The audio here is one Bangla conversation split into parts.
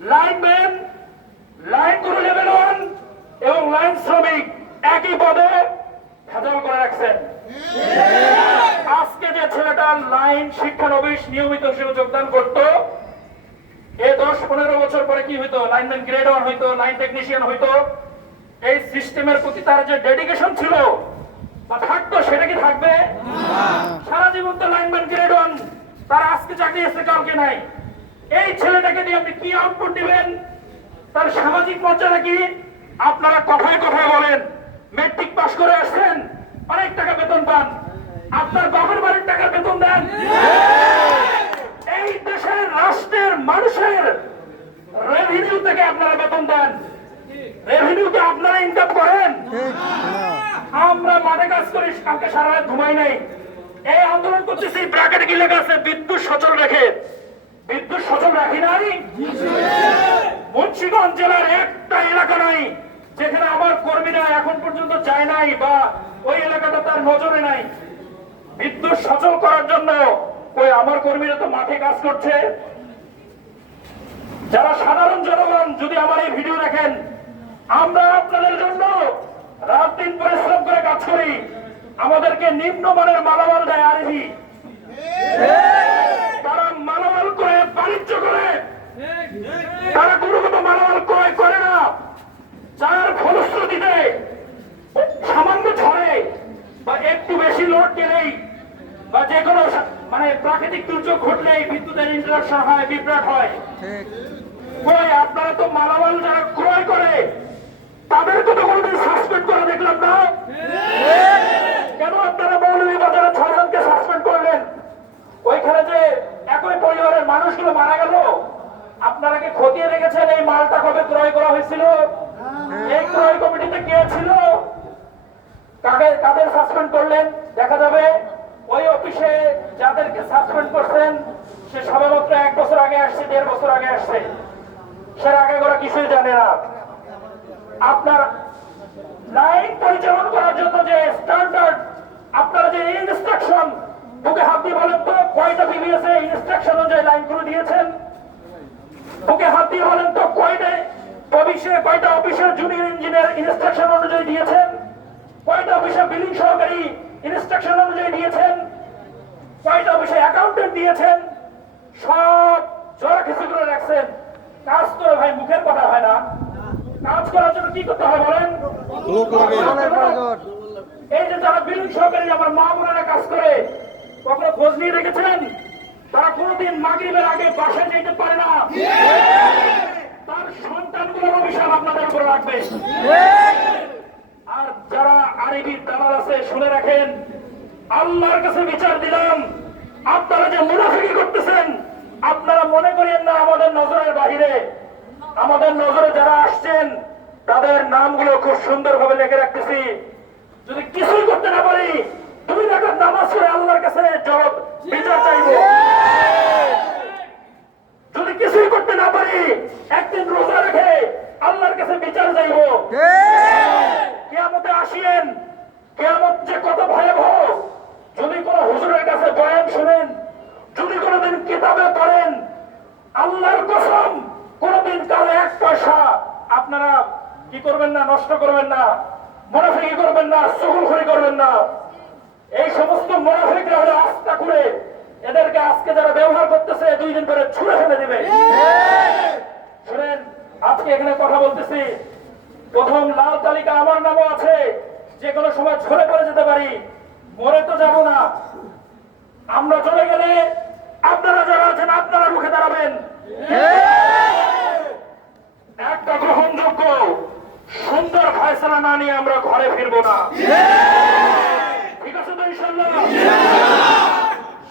লাইনম্যান, লাইন ক্রু লেভেল 1 এবং লাইন শ্রমিক একই পদে ভেজাল করে রাখছেন। আজকে যে ছেলেটা লাইন শিক্ষানবিশ নিয়মিত হিসেবে যোগদান করতো, এই 10-15 বছর পরে কি হইতো? লাইনম্যান গ্রেড 1 হইতো, লাইন টেকনিশিয়ান হইতো। এই সিস্টেমের প্রতি তার যে ডেডিকেশন ছিল বা থাকতো, সেটা কি থাকবে? সারা জীবন তো লাইনম্যান গ্রেড 1, তার আজকে চাকরি এসে কালকে নাই। এই ছেলেটাকে দিয়ে আপনি কি আউটপুট দিবেন? তার সামাজিক মর্যাদা কি? আপনারা কথায় কথায় বলেন মেট্রিক পাস করে আসছেন, অনেক টাকা বেতন পান, আপনার বাপের বাড়ির টাকা বেতন দেন। এই দেশের রাষ্ট্রের মানুষের রেভিনিউ থেকে আপনারা বেতন দেন, রেভিনিউকে আপনারা ইনকাম করেন। আমরা মাঠে কাজ করি, কালকে সারা রাত ঘুমাই নাই, এই আন্দোলন করতেছি। ব্র্যাকেটে কি লেখা আছে? বিদ্যুৎ সচল রেখে। বিদ্যুৎ সচল রাখি নাই। মুন্সিগঞ্জ জেলার একটা এলাকা নাই যেখানে আমার কর্মীরা এখন পর্যন্ত যায় নাই বা ওই এলাকাটা তার নজরে নাই। বিদ্যুৎ সচল করার জন্য ওই আমার কর্মীরা তো মাঠে কাজ করছে। যারা সাধারণ জনগণ যদি আমার এই ভিডিও দেখেন, আমরা আপনাদের জন্য রাত দিন পরিশ্রম করে কাজ করি। আমাদেরকে নিম্নমানের মালামাল দেয় আরবি, তারা মালামাল করে বাণিজ্য করে, তারা গুণগত মালামাল ক্রয় করে না। যার ফলশ্রুতিতে সামান্য ঝড়ে বা একটু বেশি লোড গেলেই বা যে কোনো মানে প্রাকৃতিক দুর্যোগ ঘটলেই বিদ্যুতের ইন্টারাপশন হয়, বিভ্রাট হয়। কই আপনারা তো মালামাল যারা ক্রয় করে তাদেরকে তো কোনোদিন সাসপেন্ড করে দেখলাম না। কেন আপনারা মৌলভীবাজারে 6 জনকে সাসপেন্ড করলেন? ওইখানে যে একই পরিবারের মানুষগুলো মারা গেল, আপনারা কি খতিয়ে রেখেছেন এই মালটা কবে ক্রয় করা হয়েছিল? এই ক্রয় কমিটিতে কে ছিল? কাদের সাসপেন্ড করলেন? দেখা যাবে ওই অফিসে যাদেরকে সাসপেন্ড করছেন সে সবেমাত্র 1 বছর আগে আসছে, 1.5 বছর আগে আসছে, সে আগে ওরা কিছুই জানে না। আপনার লাইন পরিচালনা করার জন্য যে স্ট্যান্ডার্ড, আপনারা যে ইনস্ট্রাকশন, বুকে হাত দিয়ে বলেন তো কয়টা বিবিএস এ ইনস্ট্রাকশন অনুযায়ী লাইনগুলো দিয়েছেন? বুকে হাত দিয়ে বলেন তো কয়টা অফিসের জুনিয়র ইঞ্জিনিয়ার ইনস্ট্রাকশন অনুযায়ী দিয়েছেন? কয়টা অফিসে বিলিং সহকারী ইনস্ট্রাকশন অনুযায়ী দিয়েছেন? কয়টা অফিসে অ্যাকাউন্টেন্ট দিয়েছেন? সব জোড়া কিছু করে রাখছেন। কাজ করে ভাই, মুখের কথা হয় না। কাজ করার জন্য কি করতে হয় বলেন? এই যে যারা বিলিং সহকারী আমার মা বোনেরা কাজ করে, কখনো খোঁজ নিয়ে রেখেছেন? তারা কোনোদিন মাগরিবের আগে বাসায় যেতে পারে না। তার সন্তানগুলোর অভিশাপ আপনাদের উপরে রাখবে। আর যারা আরবির দালাল আছে, শুনে রাখেন, আল্লাহর কাছে বিচার দিলাম, আপনারা যে মুনাফিকি করতেছেন, আপনারা মনে করেন না আমাদের নজরের বাহিরে। আমাদের নজরে যারা আসছেন তাদের নামগুলো খুব সুন্দরভাবে লিখে রাখতেছি। যদি কিছুই করতে না পারি, 2 রাকাত নামাজ পড়ে আল্লাহর কাছে জবাব বিচার চাইবো। যদি কিছুই করতে না পারি, একদিন রোজা রেখে আল্লাহর কাছে বিচার চাইবো। কিয়ামতে আসিয়েন, কিয়ামত যে কত ভয়াবহ। যদি কোনো হুজুরের কাছে বয়ান শুনেন, যদি কোনোদিন কিতাবে পড়েন, আল্লাহর কসম কোনোদিন কারো 1 পয়সা আপনারা কি করবেন না, নষ্ট করবেন না, মুনাফিকি করবেন না, চুগলখড়ি করবেন না। এই সমস্ত মুনাফিকরা হলো আস্থা করে, এদেরকে আজকে যারা ব্যবহার করতেছে 2 দিন পরে ছুঁড়ে ফেলে দিবে। শুনেন, আজকে এখানে কথা বলতেছি, প্রথম লাল তালিকা আমার নামও আছে। যে কোনো সময় ঝরে পড়ে যেতে পারি, মরে তো যাব না। আমরা চলে গেলে আপনারা যারা আছেন আপনারা রুখে দাঁড়াবেন। একটা গ্রহণযোগ্য সুন্দর ফয়সালা না নিয়ে আমরা ঘরে ফিরবো না। ঠিক আছে তো ইনশাআল্লাহ?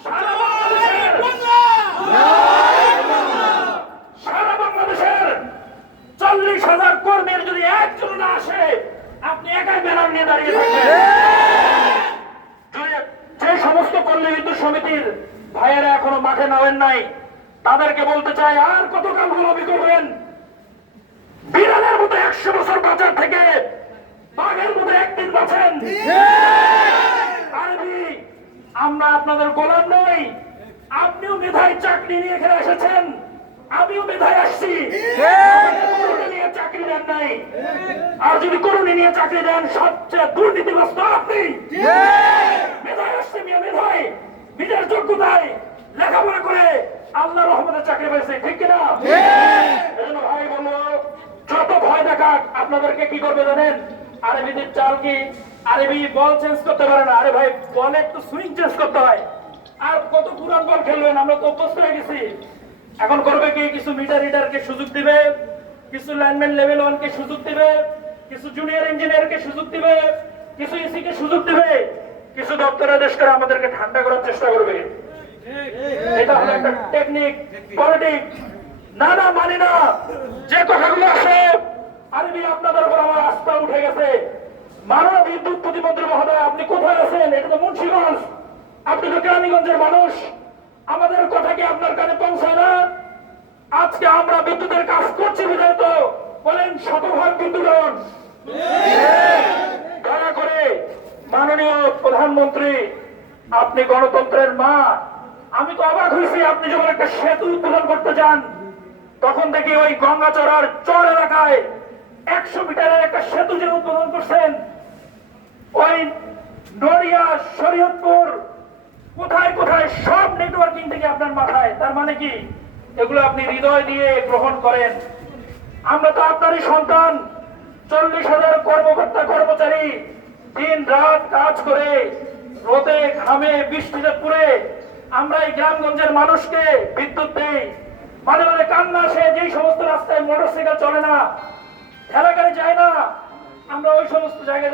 সারা বাংলাদেশের 40,000 কর্মীর যদি একজন না আসে, আপনি একাই ব্যানার নিয়ে দাঁড়িয়ে থাকবেন। যে সমস্ত পল্লী বিদ্যুৎ সমিতির ভাইয়েরা এখনো মাঠে নামেন নাই, তাদেরকে বলতে চাই, আর কতকাল গোলামি করবেন? বিড়ালের মতো 100 বছর বাঁচার থেকে বাঘের মতো একদিন বাঁচেন। আরবি, আমরা আপনাদের গোলাম নই। আপনিও মেধায় চাকরি নিয়ে এখানে এসেছেন, আমিও মেধায় আসছি। নাই। আর যদি করুণী নিয়ে চাকরি দেন, সবচেয়ে দুর্নীতিগ্রস্ত আপনি। মেধায় আসছে মিয়া, মেধায় নিজের যোগ্যতায় লেখাপড়া করে আল্লাহ রহমতের চাকরি পেয়েছে, ঠিক কিনা? এজন্য ভাই বলবো, যত ভয় দেখাক আপনাদেরকে কি করবে জানেন? আরবিদের চাল কি আরবি বল চেঞ্জ করতে পারে না। আরে ভাই, বলে একটু সুইং চেঞ্জ করতে হয়। আর কত পুরান বল খেলবেন, আমরা তো অভ্যস্ত হয়ে গেছি। এখন করবে কি, কিছু মিটার রিডারকে সুযোগ দিবে, কিছু লাইনম্যান লেভেল 1 কে সুযোগ দিবে, কিছু জুনিয়র ইঞ্জিনিয়ারকে সুযোগ দিবে, কিছু ইসি কে সুযোগ দিবে, কিছু দপ্তরে দেশ করে আমাদেরকে ঠান্ডা করার চেষ্টা করবে। এটা হলো একটা টেকনিক, পলিটিক্স। না না, মানি না। যে কথাগুলো আছে, আরবি আপনাদের উপর আমার আস্থা উঠে গেছে। মাননীয় বিদ্যুৎ প্রতিমন্ত্রী মহোদয়, আপনি কোথায় আছেন? এটা তো মুন্সিগঞ্জ, আপনি তো কেরানীগঞ্জের মানুষ। আমাদের কথা কি আপনার কানে পৌঁছায় না? আজকে আমরা বিদ্যুতের কাজ করছি বিধায় তো বলেন শতভাগ বিদ্যুৎ। দয়া করে মাননীয় প্রধানমন্ত্রী, আপনি গণতন্ত্রের মা। আমি তো অবাক হয়েছি, আপনি যখন একটা সেতু উদ্বোধন করতে যান, তখন দেখি ওই গঙ্গাচড়ার চর এলাকায় 100 মিটারের একটা সেতু যে উদ্বোধন করছেন, ওই নড়িয়া, শরীয়তপুর, কোথায় কোথায় সব নেটওয়ার্কিং থেকে আপনার মাথায়। তার মানে কি এগুলো আপনি হৃদয় দিয়ে গ্রহণ করেন? আমরা তো আপনারই সন্তান। 40,000 কর্মকর্তা কর্মচারী দিন রাত কাজ করে, রোদে ঘামে বৃষ্টিতে পুড়ে আমরা এই গ্রামগঞ্জের মানুষকে বিদ্যুৎ দেই। মাঝে মাঝে কান্না আসে, যেই সমস্ত রাস্তায় মোটরসাইকেল চলে না, ঠেলা গাড়ি যায় না, আমরা ওই সমস্ত জায়গায়